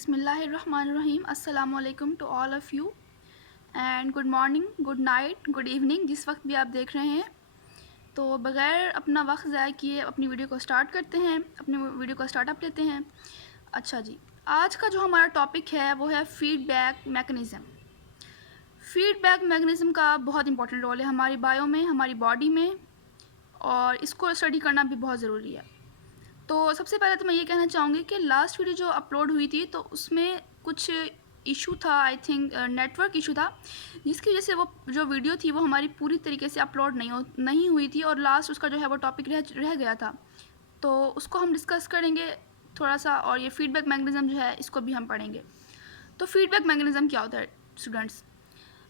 बिस्मिल्लाहिर्रहमानिर्रहीम। अस्सलाम वालेकुम to all of you and good morning, good night, good evening, जिस वक्त भी आप देख रहे हैं। तो बग़ैर अपना वक्त ज़ाया किए अपनी वीडियो को स्टार्ट करते हैं, अपनी वीडियो को स्टार्टअप लेते हैं। अच्छा जी, आज का जो हमारा टॉपिक है वो है फ़ीडबैक मैकेनिज़्म। फ़ीडबैक मैकेनिज़्म का बहुत इंपॉर्टेंट रोल है हमारी बायो में, हमारी बॉडी में, और इसको स्टडी करना भी बहुत ज़रूरी है। तो सबसे पहले तो मैं ये कहना चाहूँगी कि लास्ट वीडियो जो अपलोड हुई थी तो उसमें कुछ इशू था, आई थिंक नेटवर्क इशू था, जिसकी वजह से वो जो वीडियो थी वो हमारी पूरी तरीके से अपलोड नहीं हुई थी, और लास्ट उसका जो है वो टॉपिक रह गया था। तो उसको हम डिस्कस करेंगे थोड़ा सा, और ये फीडबैक मैकेनिज़्म जो है इसको भी हम पढ़ेंगे। तो फीडबैक मैकेनिज़्म क्या होता है स्टूडेंट्स?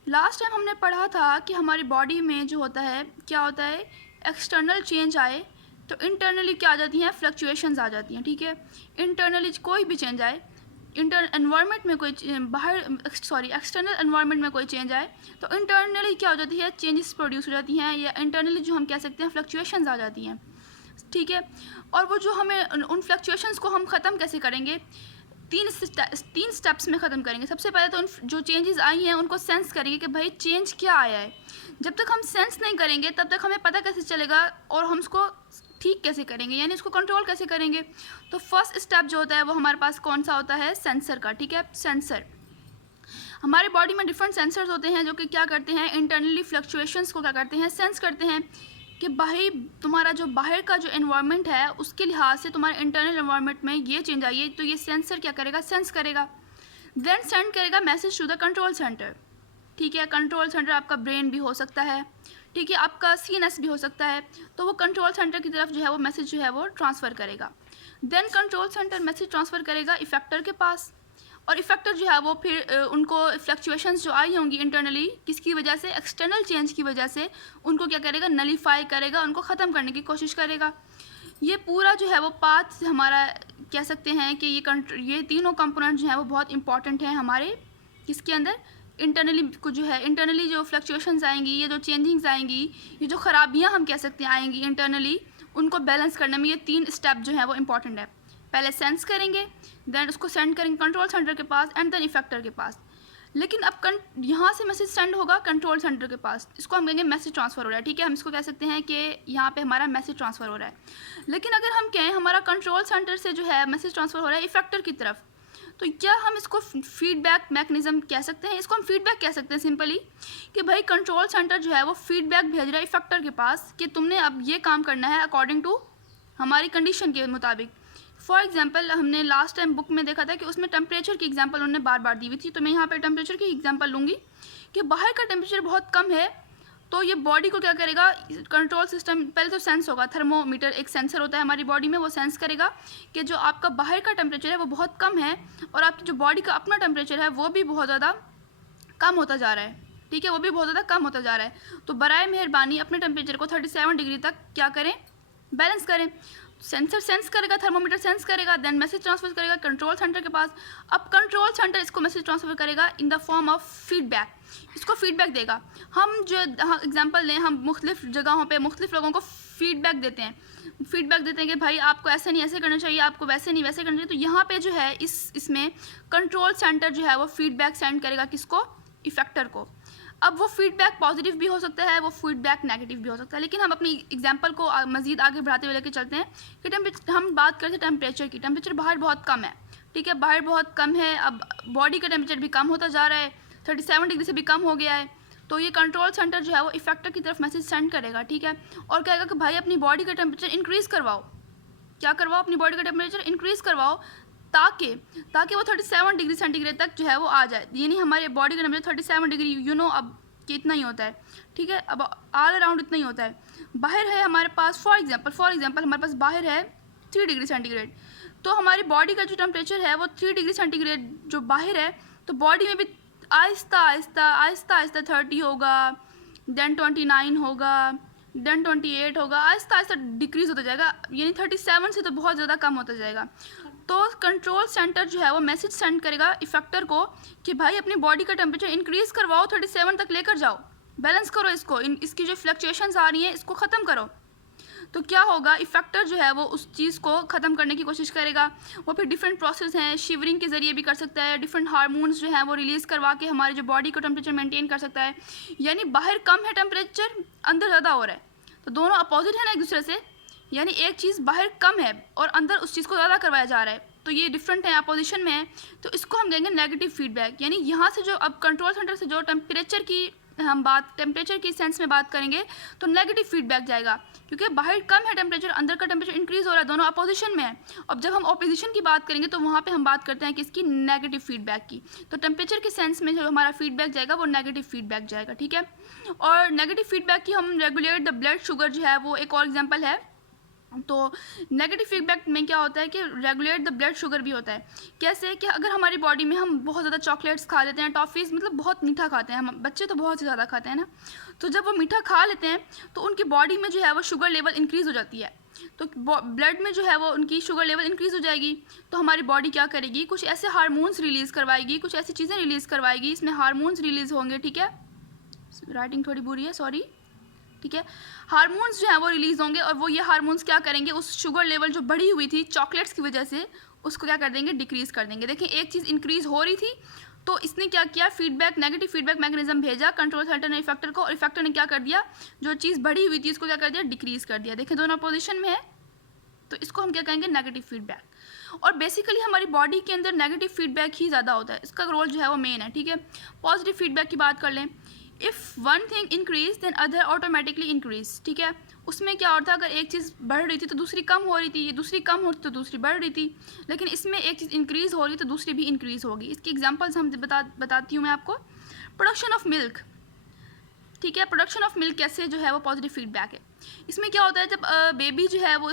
लास्ट टाइम हमने पढ़ा था कि हमारी बॉडी में जो होता है क्या होता है, एक्सटर्नल चेंज आए तो इंटरनली क्या आ जाती हैं, फ्लक्चुएशंस आ जाती हैं। ठीक है, इंटरनली कोई भी चेंज आए, एनवायरनमेंट में कोई एक्सटर्नल एनवायरनमेंट में कोई चेंज आए तो इंटरनली क्या हो जाती है, चेंजेस प्रोड्यूस हो जाती हैं, या इंटरनली जो हम कह सकते हैं फ्लक्चुएशंस आ जाती हैं। ठीक है, और वो जो हमें उन फ्लक्चुएशंस को हम ख़त्म कैसे करेंगे, तीन स्टेप्स में ख़त्म करेंगे। सबसे पहले तो उन जो चेंजेस आई हैं उनको सेंस करेंगे कि भाई चेंज क्या आया है। जब तक हम सेंस नहीं करेंगे तब तक हमें पता कैसे चलेगा और हम उसको ठीक कैसे करेंगे, यानी इसको कंट्रोल कैसे करेंगे। तो फर्स्ट स्टेप जो होता है वो हमारे पास कौन सा होता है, सेंसर का। ठीक है, सेंसर, हमारे बॉडी में डिफरेंट सेंसर्स होते हैं जो कि क्या करते हैं, इंटरनली फ्लक्चुएशंस को क्या करते हैं, सेंस करते हैं कि भाई तुम्हारा जो बाहर का जो एनवायरनमेंट है उसके लिहाज से तुम्हारे इंटरनल एनवायरनमेंट में ये चेंज आई है, तो ये सेंसर क्या करेगा, सेंस करेगा, देन सेंड करेगा message to the control centre. ठीक है, कंट्रोल सेंटर आपका ब्रेन भी हो सकता है, ठीक है, आपका सीएनएस भी हो सकता है। तो वो कंट्रोल सेंटर की तरफ जो है वो मैसेज जो है वो ट्रांसफ़र करेगा। Then control centre message transfer करेगा इफेक्टर के पास, और इफेक्टर जो है वो फिर उनको फ्लक्चुएशंस जो आई होंगी इंटरनली किसकी वजह से, एक्सटर्नल चेंज की वजह से, उनको क्या करेगा, नलीफाई करेगा, उनको ख़त्म करने की कोशिश करेगा। ये पूरा जो है वो पाथ हमारा कह सकते हैं कि ये तीनों कंपोनेंट जो है वो बहुत इंपॉर्टेंट हैं हमारे किसके अंदर, इंटरनली को जो है, इंटरनली जो फ्लक्चुएशंस आएंगी, ये जो चेंजिंग्स आएंगी, ये जो ख़राबियाँ हम कह सकते हैं आएंगी इंटरनली, उनको बैलेंस करने में ये तीन स्टेप जो है वो इंपॉर्टेंट है। पहले सेंस करेंगे, देन उसको सेंड करेंगे कंट्रोल सेंटर के पास, एंड देन इफेक्टर के पास। लेकिन अब यहाँ से मैसेज सेंड होगा कंट्रोल सेंटर के पास, इसको हम कहेंगे मैसेज ट्रांसफ़र हो रहा है। ठीक है, हम इसको कह सकते हैं कि यहाँ पे हमारा मैसेज ट्रांसफ़र हो रहा है। लेकिन अगर हम कहें हमारा कंट्रोल सेंटर से जो है मैसेज ट्रांसफ़र हो रहा है इफेक्टर की तरफ, तो क्या हम इसको फीडबैक मैकेनिज़्म कह सकते हैं, इसको हम फीडबैक कह सकते हैं सिंपली, कि भाई कंट्रोल सेंटर जो है वो फीडबैक भेज रहा है इफेक्टर के पास कि तुमने अब ये काम करना है अकॉर्डिंग टू हमारी कंडीशन के मुताबिक। फॉर एग्जांपल हमने लास्ट टाइम बुक में देखा था कि उसमें टेम्परेचर की एग्जांपल उन्होंने बार बार दी हुई थी, तो मैं यहाँ पे टेम्परेचर की एग्जांपल लूँगी कि बाहर का टेम्परेचर बहुत कम है, तो ये बॉडी को क्या करेगा, कंट्रोल सिस्टम पहले तो सेंस होगा, थर्मोमीटर एक सेंसर होता है हमारी बॉडी में, वो सेंस करेगा कि जो आपका बाहर का टेम्परेचर है वो बहुत कम है और आपकी जो बॉडी का अपना टेम्परेचर है वो भी बहुत ज़्यादा कम होता जा रहा है। ठीक है, वो भी बहुत ज़्यादा कम होता जा रहा है। तो बराए मेहरबानी अपने टेम्परेचर को 37 डिग्री तक क्या करें, बैलेंस करें। सेंसर सेंस करेगा, थर्मोमीटर सेंस करेगा, देन मैसेज ट्रांसफर करेगा कंट्रोल सेंटर के पास। अब कंट्रोल सेंटर इसको मैसेज ट्रांसफर करेगा in the form of feedback, इसको फीडबैक देगा। हम जो एग्जांपल लें, हम मुख्तलिफ जगहों पे मुख्तलिफ लोगों को फीडबैक देते हैं कि भाई आपको ऐसे नहीं ऐसे करना चाहिए, आपको वैसे नहीं वैसे करना चाहिए। तो यहाँ पे जो है इसमें कंट्रोल सेंटर जो है वो फीडबैक सेंड करेगा किसको, इफेक्टर को। अब वो फीडबैक पॉजिटिव भी हो सकता है, वो फीडबैक नेगेटिव भी हो सकता है, लेकिन हम अपनी एग्जांपल को मज़ीद आगे बढ़ाते हुए लेके चलते हैं कि हम बात करते हैं टेम्परेचर की। टेम्परेचर बाहर बहुत कम है, ठीक है, बाहर बहुत कम है, अब बॉडी का टेम्परेचर भी कम होता जा रहा है, 37 डिग्री से भी कम हो गया है। तो ये कंट्रोल सेंटर जो है वो इफेक्टर की तरफ मैसेज सेंड करेगा, ठीक है, और कहेगा कि भाई अपनी बॉडी का टेम्परेचर इंक्रीज़ करवाओ। क्या करवाओ, अपनी बॉडी का टेम्परेचर इंक्रीज़ करवाओ, ताकि वो 37 डिग्री सेंटीग्रेड तक जो है वो आ जाए। यानी हमारे बॉडी का टेम्परेचर 37 डिग्री अब कि इतना ही होता है, ठीक है, अब ऑल अराउंड इतना ही होता है। बाहर है हमारे पास फॉर एग्जांपल हमारे पास बाहर है 3 डिग्री सेंटीग्रेड, तो हमारी बॉडी का जो टेम्परेचर है वो 3 डिग्री सेंटीग्रेड जो बाहर है, तो बॉडी में भी आहिस्ता आहिस्ता 30 होगा, देन 29 होगा, देन 28 होगा, आहिस्ता आहिस्ता डिक्रीज़ होता जाएगा, यानी 37 से तो बहुत ज़्यादा कम होता जाएगा। तो कंट्रोल सेंटर जो है वो मैसेज सेंड करेगा इफेक्टर को कि भाई अपनी बॉडी का टेम्परेचर इंक्रीज़ करवाओ, 37 तक लेकर जाओ, बैलेंस करो इसको, इसकी जो फ्लक्चुएशंस आ रही हैं इसको ख़त्म करो। तो क्या होगा, इफेक्टर जो है वो उस चीज़ को ख़त्म करने की कोशिश करेगा। वो फिर डिफरेंट प्रोसेस हैं, शिवरिंग के ज़रिए भी कर सकता है, डिफरेंट हार्मोन्स जो हैं वो रिलीज़ करवा के हमारे जो बॉडी को टेम्परेचर मेंटेन कर सकता है। यानी बाहर कम है टेम्परेचर, अंदर ज़्यादा हो रहा है, तो दोनों अपोजिट है ना एक दूसरे से। यानी एक चीज़ बाहर कम है और अंदर उस चीज़ को ज़्यादा करवाया जा रहा है, तो ये डिफरेंट है, अपोजिशन में है। तो इसको हम कहेंगे नेगेटिव फीडबैक। यानी यहाँ से जो अब कंट्रोल सेंटर से जो टेम्परेचर की सेंस में बात करेंगे तो नेगेटिव फीडबैक जाएगा, क्योंकि बाहर कम है टेम्परेचर, अंदर का टेम्परेचर इंक्रीज़ हो रहा है, दोनों अपोजिशन में है। अब जब हम ऑपोजिशन की बात करेंगे तो वहाँ पे हम बात करते हैं किसकी, नेगेटिव फीडबैक की। तो टेम्परेचर के सेंस में जो हमारा फीडबैक जाएगा वो नेगेटिव फीडबैक जाएगा, ठीक है। और नेगेटिव फीडबैक की हम रेगुलेट द ब्लड शुगर जो है वो एक और एग्जाम्पल है। तो नेगेटिव फीडबैक में क्या होता है कि रेगुलेट द ब्लड शुगर भी होता है। कैसे कि अगर हमारी बॉडी में हम बहुत ज़्यादा चॉकलेट्स खा लेते हैं, टॉफ़ीज़, मतलब बहुत मीठा खाते हैं, हम बच्चे तो बहुत ही ज़्यादा खाते हैं ना, तो जब वो मीठा खा लेते हैं तो उनकी बॉडी में जो है वो शुगर लेवल इंक्रीज़ हो जाती है। तो ब्लड में जो है वो उनकी शुगर लेवल इंक्रीज़ हो जाएगी, तो हमारी बॉडी क्या करेगी, कुछ ऐसे हार्मोन्स रिलीज़ करवाएगी, कुछ ऐसी चीज़ें रिलीज़ करवाएगी, इसमें हार्मोन्स रिलीज़ होंगे, ठीक है। राइटिंग थोड़ी बुरी है, सॉरी, ठीक है। हार्मोन्स जो हैं वो रिलीज़ होंगे और वो ये हार्मोन्स क्या करेंगे, उस शुगर लेवल जो बढ़ी हुई थी चॉकलेट्स की वजह से, उसको क्या कर देंगे, डिक्रीज़ कर देंगे। देखिए एक चीज़ इंक्रीज़ हो रही थी तो इसने क्या किया, फीडबैक, नेगेटिव फीडबैक मैकेनिज्म भेजा कंट्रोल सेंटर ने इफेक्टर को, और इफेक्टर ने क्या कर दिया, जो चीज़ बढ़ी हुई थी उसको क्या कर दिया, डिक्रीज़ कर दिया। देखिए दोनों पोजीशन में है, तो इसको हम क्या कहेंगे, नेगेटिव फीडबैक। और बेसिकली हमारी बॉडी के अंदर नेगेटिव फीडबैक ही ज़्यादा होता है, इसका रोल जो है वो मेन है, ठीक है। पॉजिटिव फीडबैक की बात कर लें, if one thing increase then other automatically increase, ठीक है। उसमें क्या होता है, अगर एक चीज़ बढ़ रही थी तो दूसरी कम हो रही थी, ये दूसरी कम होती तो दूसरी बढ़ रही थी, लेकिन इसमें एक चीज़ इंक्रीज़ हो रही तो दूसरी भी इंक्रीज़ होगी। इसकी एग्जांपल्स हम बताती हूँ मैं आपको। प्रोडक्शन ऑफ मिल्क, ठीक है, प्रोडक्शन ऑफ मिल्क कैसे जो है वो पॉजिटिव फीडबैक है। इसमें क्या होता है, जब बेबी जो है वो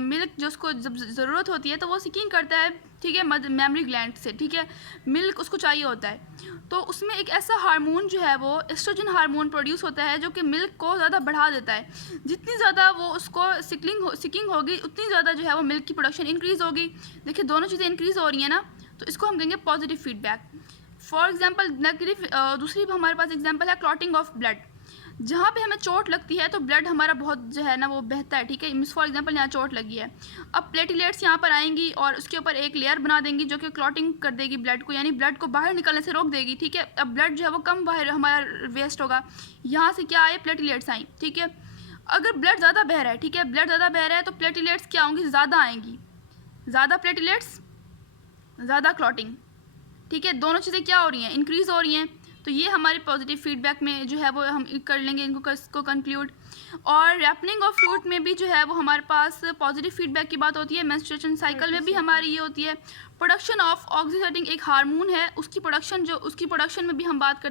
मिल्क जो उसको जब ज़रूरत होती है तो वो सीकिंग करता है, ठीक है, मेमरी ग्लैंड से, ठीक है, मिल्क उसको चाहिए होता है। तो उसमें एक ऐसा हार्मोन जो है वो एस्ट्रोजन हार्मोन प्रोड्यूस होता है जो कि मिल्क को ज़्यादा बढ़ा देता है। जितनी ज़्यादा वो उसको सिकिंग होगी उतनी ज़्यादा जो है वो मिल्क की प्रोडक्शन इंक्रीज़ होगी। देखिए दोनों चीज़ें इंक्रीज़ हो रही हैं ना, तो इसको हम कहेंगे positive feedback. For example negative, दूसरी हमारे पास एग्जाम्पल है क्लॉटिंग ऑफ ब्लड। जहाँ पे हमें चोट लगती है तो ब्लड हमारा बहुत जो है ना वो बहता है, ठीक है। मिस फॉर एग्जांपल यहाँ चोट लगी है, अब प्लेटलेट्स यहाँ पर आएंगी और उसके ऊपर एक लेयर बना देंगी जो कि क्लॉटिंग कर देगी ब्लड को, यानी ब्लड को बाहर निकलने से रोक देगी, ठीक है। अब ब्लड जो है वो कम बाहर हमारा वेस्ट होगा, यहाँ से क्या आए, प्लेटलेट्स आई, ठीक है। अगर ब्लड ज़्यादा बह रहा है, ठीक है, ब्लड ज़्यादा बह रहा है तो प्लेटलेट्स क्या होंगी, ज़्यादा आएंगी, ज़्यादा प्लेटलेट्स ज़्यादा क्लॉटिंग, ठीक है। दोनों चीज़ें क्या हो रही हैं, इंक्रीज़ हो रही हैं। तो ये हमारे पॉजिटिव फीडबैक में जो है वो हम कर लेंगे इसको कंक्लूड। और रैपनिंग ऑफ फ्रूट में भी जो है वो हमारे पास पॉजिटिव फीडबैक की बात होती है। मेंस्ट्रुएशन साइकिल में भी हमारी ये होती है। प्रोडक्शन ऑफ ऑक्सीडाइजिंग एक हार्मोन है, उसकी प्रोडक्शन में भी हम बात करते हैं।